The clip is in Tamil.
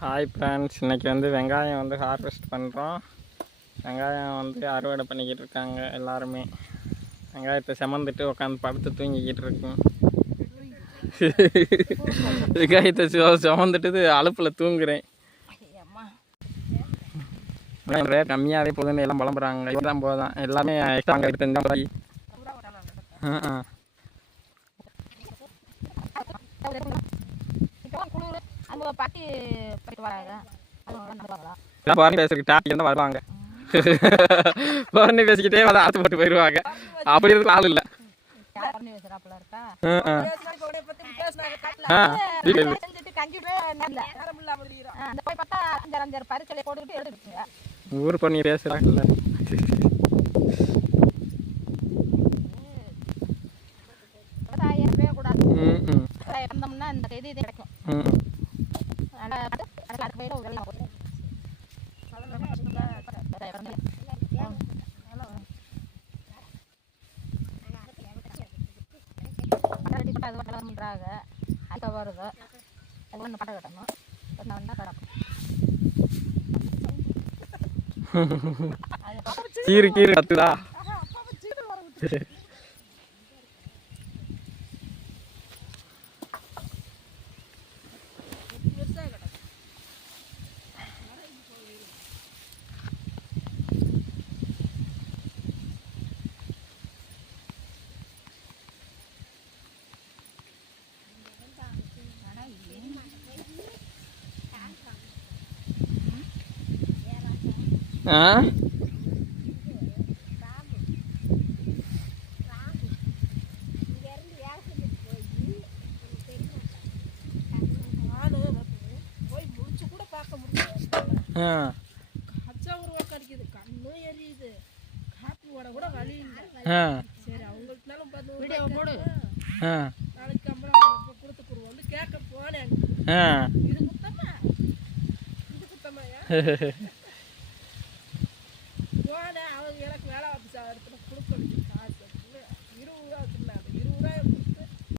ஹாய் ஃப்ரெண்ட்ஸ், இன்றைக்கி வந்து வெங்காயம் வந்து ஹார்வெஸ்ட் பண்ணுறோம். வெங்காயம் வந்து அறுவடை பண்ணிக்கிட்டு இருக்காங்க எல்லாருமே. வெங்காயத்தை செமந்துட்டு உட்காந்து படுத்து தூங்கிக்கிட்டு இருக்கோம். வெங்காயத்தை சுமந்துட்டு அலுப்பில் தூங்குறேன். ரேட் கம்மியாகவே போதுன்னு எல்லாம் புலம்புறாங்க. இதுதான் போதான் எல்லாமே எக்ஸ்ட்ரா 25 ரூபாய். வருவாங்க பேசிக்கிட்டே வந்து ஆத்து போட்டு போயிடுவாங்க. அப்படி இருக்கு ஆள் இல்லை. ஊர் பண்ணி பேசுறாங்கல்ல. இந்த செய்தி கிடைக்கும். கீறு கீறு கத்துதா.